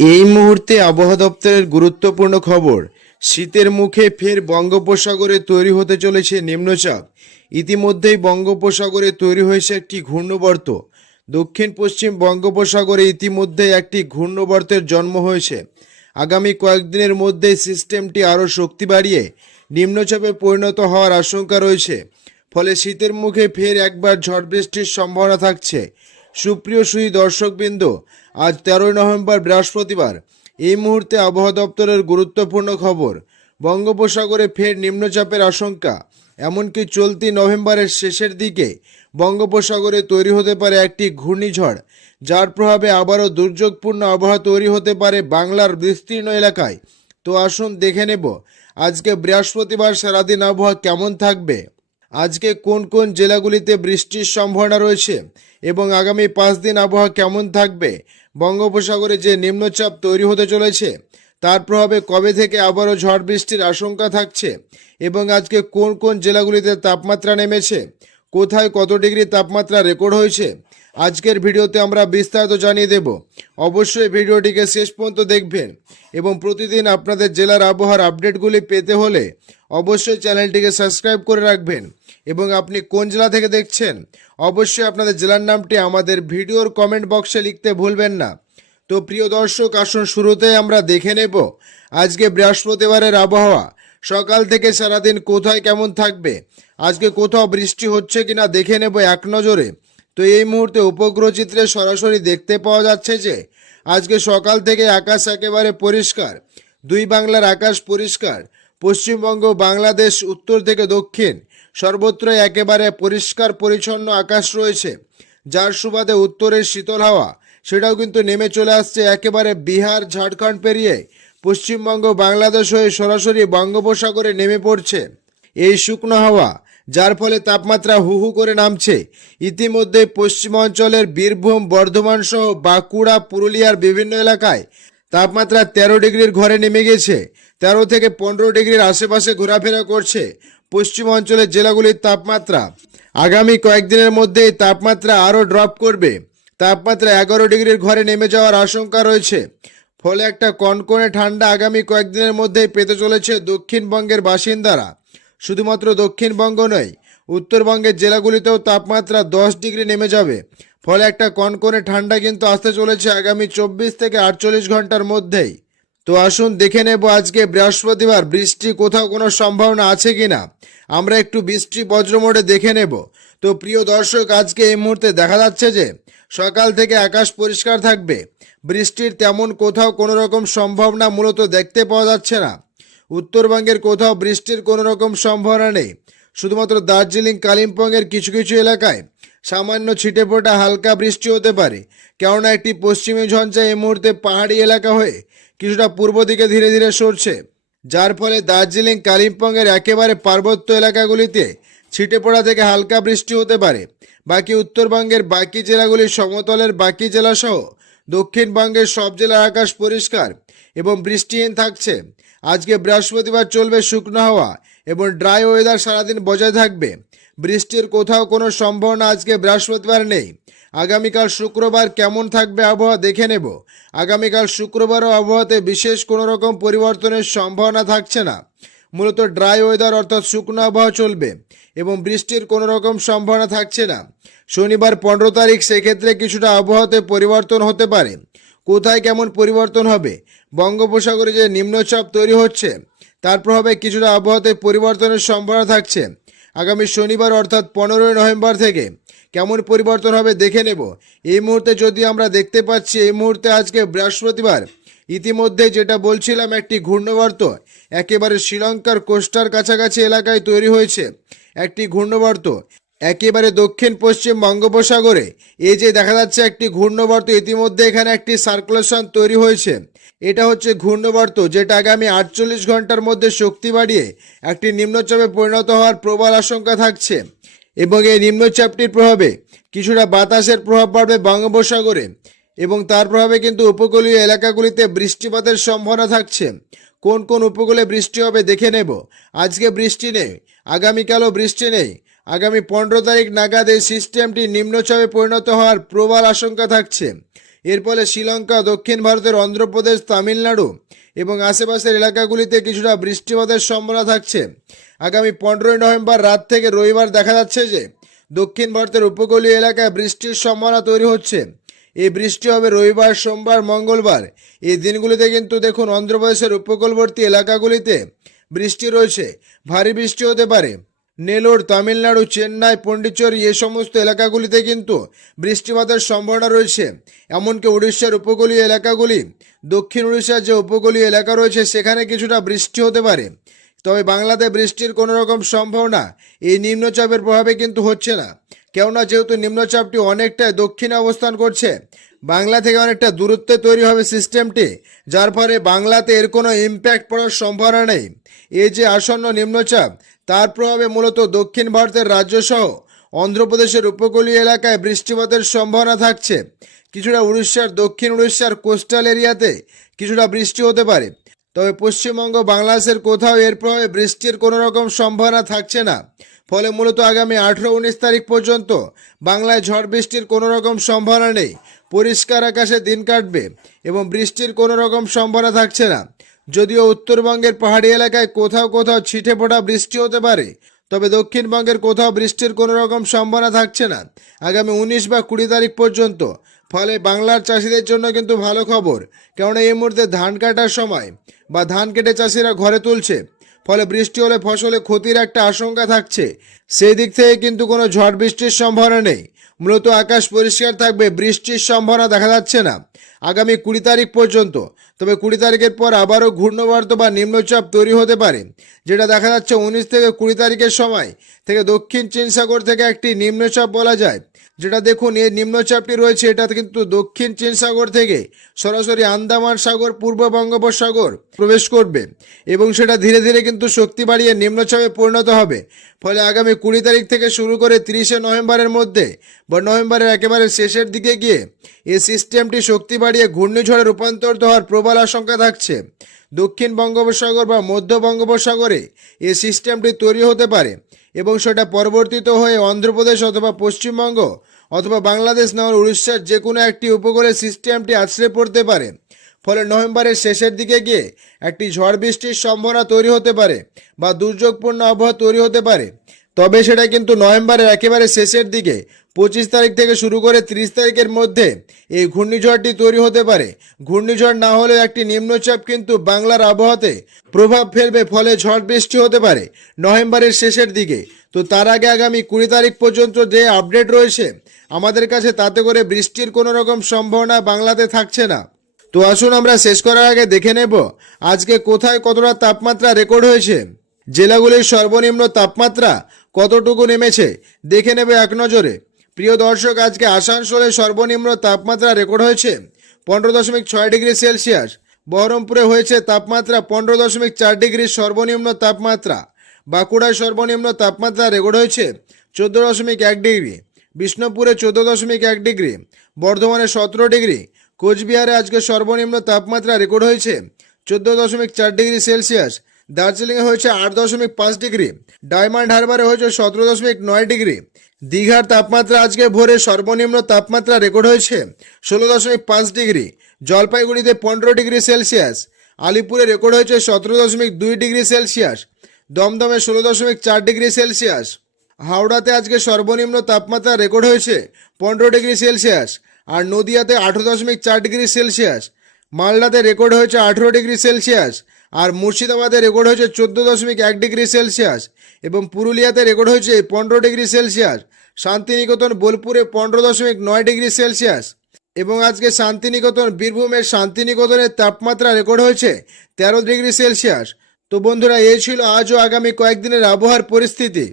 এই মুহূর্তে আবহাওয়া দপ্তরের গুরুত্বপূর্ণ খবর। শীতের মুখে ফের বঙ্গোপসাগরে তৈরি হতে চলেছে নিম্নচাপ। ইতিমধ্যেই বঙ্গোপসাগরে তৈরি হয়েছে একটি ঘূর্ণবর্ত। দক্ষিণ পশ্চিম বঙ্গোপসাগরে ইতিমধ্যে একটি ঘূর্ণবর্তের জন্ম হয়েছে। আগামী কয়েকদিনের মধ্যে সিস্টেমটি আরও শক্তি বাড়িয়ে নিম্নচাপে পরিণত হওয়ার আশঙ্কা রয়েছে। ফলে শীতের মুখে ফের একবার ঝড় বৃষ্টির সম্ভাবনা থাকছে। সুপ্রিয় সুই দর্শকবৃন্দ, আজ তেরোই নভেম্বর বৃহস্পতিবার এই মুহূর্তে আবহাওয়া দপ্তরের গুরুত্বপূর্ণ খবর। বঙ্গোপসাগরে ফের নিম্নচাপের আশঙ্কা, এমনকি চলতি নভেম্বরের শেষের দিকে বঙ্গোপসাগরে তৈরি হতে পারে একটি ঘূর্ণিঝড়, যার প্রভাবে আবারও দুর্যোগপূর্ণ আবহাওয়া তৈরি হতে পারে বাংলার বিস্তীর্ণ এলাকায়। তো আসুন দেখে নেব, আজকে বৃহস্পতিবার সারাদিন আবহাওয়া কেমন থাকবে? আজকে কোন কোন জেলাগুলিতে বৃষ্টির সম্ভাবনা রয়েছে এবং আগামী পাঁচ দিন আবহাওয়া কেমন থাকবে? বঙ্গোপসাগরে যে নিম্নচাপ তৈরি হতে চলেছে, তার প্রভাবে কবে থেকে আবারও ঝড় বৃষ্টির আশঙ্কা থাকছে এবং আজকে কোন কোন জেলাগুলিতে তাপমাত্রা নেমেছে, কোথায় কত ডিগ্রি তাপমাত্রা রেকর্ড হয়েছে, আজকের ভিডিওতে আমরা বিস্তারিত জানিয়ে দেব। অবশ্যই ভিডিওটিকে শেষ পর্যন্ত দেখবেন এবং প্রতিদিন আপনাদের জেলার আবহাওয়ার আপডেটগুলি পেতে হলে অবশ্যই চ্যানেলটিকে সাবস্ক্রাইব করে রাখবেন। এবং আপনি কোন জেলা থেকে দেখছেন, অবশ্যই আপনাদের জেলার নামটি আমাদের ভিডিওর কমেন্ট বক্সে লিখতে ভুলবেন না। তো প্রিয় দর্শক, আসুন শুরুতে আমরা দেখে নেব আজকে বৃহস্পতিবারের আবহাওয়া। সকাল থেকে সারাদিন কোথায় কেমন থাকবে? আজকে কোথাও বৃষ্টি হচ্ছে কিনা দেখে নেব এক নজরে। তো এই মুহূর্তে উপগ্রহ চিত্রে সরাসরি দেখতে পাওয়া যাচ্ছে যে, আজকে সকাল থেকে আকাশ একেবারে পরিষ্কার। দুই বাংলার আকাশ পরিষ্কার। পশ্চিমবঙ্গ, বাংলাদেশ, উত্তর থেকে দক্ষিণ। সর্বত্রই একেবারে পরিষ্কার, পরিচ্ছন্ন আকাশ রয়েছে। যার সুবাদে উত্তরের শীতল হাওয়া, সেটাও কিন্তু নেমে চলে আসছে একেবারে বিহার, ঝাড়খণ্ড পেরিয়ে। পশ্চিমবঙ্গ, বাংলাদেশ হয়ে সরাসরি বঙ্গোপসাগরে নেমে পড়ছে এই শুকনো হাওয়া, যার ফলে তাপমাত্রা হু হু করে নামছে। ইতিমধ্যে পশ্চিমাঞ্চলের বীরভূম, বর্ধমান সহ বাঁকুড়া, পুরুলিয়ার বিভিন্ন এলাকায় তাপমাত্রা তেরো ডিগ্রির ঘরে নেমে গেছে। তেরো থেকে পনেরো ডিগ্রির আশেপাশে ঘোরাফেরা করছে পশ্চিম অঞ্চলের জেলাগুলির তাপমাত্রা। আগামী কয়েকদিনের মধ্যেই তাপমাত্রা আরও ড্রপ করবে। তাপমাত্রা এগারো ডিগ্রির ঘরে নেমে যাওয়ার আশঙ্কা রয়েছে। ফলে একটা কনকনে ঠান্ডা আগামী কয়েকদিনের মধ্যেই পেতে চলেছে দক্ষিণবঙ্গের বাসিন্দারা। শুধুমাত্র দক্ষিণবঙ্গ নয়, উত্তরবঙ্গের জেলাগুলিতেও তাপমাত্রা দশ ডিগ্রি নেমে যাবে। ফলে একটা কনকনে ঠান্ডা কিন্তু আসতে চলেছে আগামী চব্বিশ থেকে আটচল্লিশ ঘণ্টার মধ্যেই। তো আসুন দেখে নেব আজকে বৃহস্পতিবার। বৃষ্টি কোথাও কোনো সম্ভাবনা আছে কি না আমরা একটু বৃষ্টি বজ্রমোড়ে দেখে নেব। তো প্রিয় দর্শক, আজকে এই মুহূর্তে দেখা যাচ্ছে যে, সকাল থেকে আকাশ পরিষ্কার থাকবে। বৃষ্টির তেমন কোথাও কোনো রকম সম্ভাবনা মূলত দেখতে পাওয়া যাচ্ছে না। উত্তরবঙ্গের কোথাও বৃষ্টির কোনো রকম সম্ভাবনা নেই। শুধুমাত্র দার্জিলিং, কালিম্পংয়ের কিছু কিছু এলাকায় সামান্য ছিটে ফোটা হালকা বৃষ্টি হতে পারে। কেননা একটি পশ্চিমী ঝঞ্ঝা এই মুহূর্তে পাহাড়ি এলাকা হয়ে কিছুটা পূর্ব দিকে ধীরে ধীরে সরছে, যার ফলে দার্জিলিং, কালিম্পংয়ের একেবারে পার্বত্য এলাকাগুলিতে ছিটে পড়া থেকে হালকা বৃষ্টি হতে পারে। বাকি উত্তরবঙ্গের বাকি জেলাগুলির সমতলের বাকি জেলাসহ দক্ষিণবঙ্গের সব জেলার আকাশ পরিষ্কার এবং বৃষ্টিহীন থাকছে। আজকে বৃহস্পতিবার চলবে শুকনো হাওয়া এবং ড্রাই ওয়েদার সারাদিন বজায় থাকবে। বৃষ্টির কোথাও কোনো সম্ভাবনা আজকে বৃহস্পতিবার নেই। আগামীকাল শুক্রবার কেমন থাকবে আবহাওয়া দেখে নেব। আগামীকাল শুক্রবারও আবহাওয়াতে বিশেষ কোনো রকম পরিবর্তনের সম্ভাবনা থাকছে না। মূলত ড্রাই ওয়েদার অর্থাৎ শুকনো আবহাওয়া চলবে এবং বৃষ্টির কোনো রকম সম্ভাবনা থাকছে না। শনিবার পনেরো তারিখ সেক্ষেত্রে কিছুটা আবহাওয়াতে পরিবর্তন হতে পারে। কোথায় কেমন পরিবর্তন হবে? বঙ্গোপসাগরে যে নিম্নচাপ তৈরি হচ্ছে, তার প্রভাবে কিছুটা আবহাওয়াতে পরিবর্তনের সম্ভাবনা থাকছে। আগামী শনিবার অর্থাৎ পনেরোই নভেম্বর থেকে কেমন পরিবর্তন হবে দেখে নেব। এই মুহূর্তে যদি আমরা দেখতে পাচ্ছি, এই মুহূর্তে আজকে বৃহস্পতিবার ইতিমধ্যে যেটা বলছিলাম, একটি ঘূর্ণবর্ত একেবারে শ্রীলঙ্কার কোস্টার কাছাকাছি এলাকায় তৈরি হয়েছে। একটি ঘূর্ণবর্ত একেবারে দক্ষিণ পশ্চিম বঙ্গোপসাগরে। এই যে দেখা যাচ্ছে একটি ঘূর্ণবর্ত, ইতিমধ্যে এখানে একটি সার্কুলেশন তৈরি হয়েছে। এটা হচ্ছে ঘূর্ণবর্ত, যেটা আগামী আটচল্লিশ ঘণ্টার মধ্যে শক্তি বাড়িয়ে একটি নিম্নচাপে পরিণত হওয়ার প্রবল আশঙ্কা থাকছে। এবং এই নিম্নচাপটির প্রভাবে কিছুটা বাতাসের প্রভাব পড়বে বঙ্গোপসাগরে এবং তার প্রভাবে কিন্তু উপকূলীয় এলাকাগুলিতে বৃষ্টিপাতের সম্ভাবনা থাকছে। কোন কোন উপকূলে বৃষ্টি হবে দেখে নেব। আজকে বৃষ্টি নেই, আগামীকালও বৃষ্টি নেই। আগামী পনেরো তারিখ নাগাদ এই সিস্টেমটি নিম্নচাপে পরিণত হওয়ার প্রবল আশঙ্কা থাকছে। এর ফলে শ্রীলঙ্কা, দক্ষিণ ভারতের অন্ধ্রপ্রদেশ, তামিলনাড়ু এবং আশেপাশের এলাকাগুলিতে কিছুটা বৃষ্টিপাতের সম্ভাবনা থাকছে। আগামী পনেরোই নভেম্বর রাত থেকে রবিবার দেখা যাচ্ছে যে, দক্ষিণ ভারতের উপকূলীয় এলাকায় বৃষ্টির সম্ভাবনা তৈরি হচ্ছে। এই বৃষ্টি হবে রবিবার, সোমবার, মঙ্গলবার। এই দিনগুলিতে কিন্তু দেখুন অন্ধ্রপ্রদেশের উপকূলবর্তী এলাকাগুলিতে বৃষ্টি রয়েছে। ভারী বৃষ্টি হতে পারে। নেলোর, তামিলনাড়ু, চেন্নাই, পন্ডিচেরি এই সমস্ত এলাকাগুলিতে কিন্তু বৃষ্টিপাতের সম্ভাবনা রয়েছে। এমনকি উড়িষ্যার উপকূলীয় এলাকাগুলি, দক্ষিণ উড়িষ্যার যে উপকূলীয় এলাকা রয়েছে, সেখানে কিছুটা বৃষ্টি হতে পারে। তবে বাংলাতে বৃষ্টির কোনো রকম সম্ভাবনা এই নিম্নচাপের প্রভাবে কিন্তু হচ্ছে না। কেননা যেহেতু নিম্নচাপটি অনেকটাই দক্ষিণে অবস্থান করছে, বাংলা থেকে অনেকটা দূরত্বে তৈরি হবে সিস্টেমটি, যার ফলে বাংলাতে এর কোনো ইম্প্যাক্ট পড়ার সম্ভাবনা নেই। এই যে আসন্ন নিম্নচাপ, তার প্রভাবে মূলত দক্ষিণ ভারতের রাজ্যসহ অন্ধ্রপ্রদেশের উপকূলীয় এলাকায় বৃষ্টিপাতের সম্ভাবনা থাকছে। কিছুটা উড়িষ্যার দক্ষিণ উড়িষ্যার কোস্টাল এরিয়াতে কিছুটা বৃষ্টি হতে পারে। তবে পশ্চিমবঙ্গ, বাংলাদেশের কোথাও এর প্রভাবে বৃষ্টির কোনো রকম সম্ভাবনা থাকছে না। ফলে মূলত আগামী আঠেরো উনিশ তারিখ পর্যন্ত বাংলায় ঝড় বৃষ্টির কোনো রকম সম্ভাবনা নেই। পরিষ্কার আকাশে দিন কাটবে এবং বৃষ্টির কোনো রকম সম্ভাবনা থাকছে না। যদিও উত্তরবঙ্গের পাহাড়ি এলাকায় কোথাও কোথাও ছিটে ফোটা বৃষ্টি হতে পারে, তবে দক্ষিণবঙ্গের কোথাও বৃষ্টির কোনো রকম সম্ভাবনা থাকছে না। আগামী উনিশ বা কুড়ি তারিখ পর্যন্ত, ফলে বাংলার চাষিদের জন্য কিন্তু ভালো খবর, কেননা এই মুহূর্তে ধান কাটার সময় বা ধান কেটে চাষিরা ঘরে তুলছে, ফলে বৃষ্টি হলে ফসলে ক্ষতির একটা আশঙ্কা থাকছে। সেই দিক থেকে কিন্তু কোনো ঝড় বৃষ্টির সম্ভাবনা নেই। মূলত আকাশ পরিষ্কার থাকবে, বৃষ্টির সম্ভাবনা দেখা যাচ্ছে না। আগামী কুড়ি তারিখ পর্যন্ত। তবে কুড়ি তারিখের পর আবারও ঘূর্ণবর্ত বা নিম্নচাপ তৈরি হতে পারে, যেটা দেখা যাচ্ছে উনিশ থেকে কুড়ি তারিখের সময় থেকে দক্ষিণ চীন সাগর থেকে একটি নিম্নচাপ বলা যায়। যেটা দেখুন, এই নিম্নচাপটি রয়েছে এটা কিন্তু দক্ষিণ চীন সাগর থেকে সরাসরি আন্দামান সাগর, পূর্ব বঙ্গোপসাগর প্রবেশ করবে। এবং সেটা ধীরে ধীরে কিন্তু শক্তি বাড়িয়ে নিম্নচাপে পরিণত হবে। ফলে আগামী কুড়ি তারিখ থেকে শুরু করে তিরিশে নভেম্বরের মধ্যে বা নভেম্বরের একেবারে শেষের দিকে গিয়ে এই সিস্টেমটি শক্তি বাড়িয়ে ঘূর্ণিঝড়ে রূপান্তরিত হওয়ার প্রবল আশঙ্কা থাকছে। দক্ষিণ বঙ্গোপসাগর বা মধ্য বঙ্গোপসাগরে এই সিস্টেমটি তৈরি হতে পারে এবং সেটা পরিবর্তিত হয়ে অন্ধ্রপ্রদেশ অথবা পশ্চিমবঙ্গ অথবা বাংলাদেশ নেওয়ার উড়িষ্যার যে কোনো একটি উপকূলে সিস্টেমটি আছড়ে পড়তে পারে। ফলে নভেম্বরের শেষের দিকে গিয়ে একটি ঝড় বৃষ্টির সম্ভাবনা তৈরি হতে পারে বা দুর্যোগপূর্ণ আবহাওয়া তৈরি হতে পারে। তবে সেটা কিন্তু নভেম্বরের একেবারে শেষের দিকে পঁচিশ তারিখ থেকে শুরু করে তিরিশ তারিখের মধ্যে এই ঘূর্ণিঝড়টি তৈরি হতে পারে। ঘূর্ণিঝড় না হলেও একটি নিম্নচাপ কিন্তু বাংলার আবহাওয়াতে প্রভাব ফেলবে, ফলে ঝড় বৃষ্টি হতে পারে নভেম্বরের শেষের দিকে। তো তার আগে আগামী কুড়ি তারিখ পর্যন্ত যে আপডেট রয়েছে, আমাদের কাছে তাতে করে বৃষ্টির কোনো রকম সম্ভাবনা বাংলাতে থাকছে না। তো আসুন আমরা শেষ করার আগে দেখে নেব, আজকে কোথায় কতটা তাপমাত্রা রেকর্ড হয়েছে। জেলাগুলির সর্বনিম্ন তাপমাত্রা কতটুকু নেমেছে, দেখে নেবে এক নজরে। প্রিয় দর্শক, আজকে আসানসোলে সর্বনিম্ন তাপমাত্রা রেকর্ড হয়েছে পনেরো দশমিক ছয় ডিগ্রি সেলসিয়াস। বহরমপুরে হয়েছে তাপমাত্রা পনেরো দশমিক চার ডিগ্রি সর্বনিম্ন তাপমাত্রা। বাঁকুড়ায় সর্বনিম্ন তাপমাত্রা রেকর্ড হয়েছে চোদ্দ দশমিক এক ডিগ্রি। বিষ্ণুপুরে চোদ্দ দশমিক এক ডিগ্রি। বর্ধমানে সতেরো ডিগ্রি। কোচবিহারে আজকে সর্বনিম্ন তাপমাত্রা রেকর্ড হয়েছে চোদ্দ দশমিক চার ডিগ্রি সেলসিয়াস। দার্জিলিংয়ে হয়েছে আট দশমিক পাঁচ ডিগ্রি। ডায়মন্ড হারবারে হয়েছে সতেরো দশমিক নয় ডিগ্রি। দীঘার তাপমাত্রা আজকে ভোরে সর্বনিম্ন তাপমাত্রা রেকর্ড হয়েছে ষোলো দশমিক পাঁচ ডিগ্রি, জলপাইগুড়িতে পনেরো ডিগ্রি সেলসিয়াস, আলিপুরে রেকর্ড হয়েছে সতেরো দশমিক দুই ডিগ্রি সেলসিয়াস, দমদমে ষোলো দশমিক চার ডিগ্রি সেলসিয়াস। হাওড়াতে আজকে সর্বনিম্ন তাপমাত্রা রেকর্ড হয়েছে পনেরো ডিগ্রি সেলসিয়াস আর নদিয়াতে আঠেরো দশমিক চার ডিগ্রি সেলসিয়াস। মালদাতে রেকর্ড হয়েছে আঠেরো ডিগ্রি সেলসিয়াস আর মুর্শিদাবাদে রেকর্ড হয়েছে চোদ্দ দশমিক এক ডিগ্রি সেলসিয়াস এবং পুরুলিয়াতে রেকর্ড হয়েছে পনেরো ডিগ্রি সেলসিয়াস। শান্তিনিকেতন, বোলপুরে পনেরো দশমিক নয় ডিগ্রি সেলসিয়াস। এবং আজকে শান্তিনিকেতন, বীরভূমের শান্তিনিকেতনের তাপমাত্রা রেকর্ড হয়েছে তেরো ডিগ্রি সেলসিয়াস। তো বন্ধুরা, এই ছিল আজও আগামী কয়েকদিনের আবহাওয়ার পরিস্থিতি।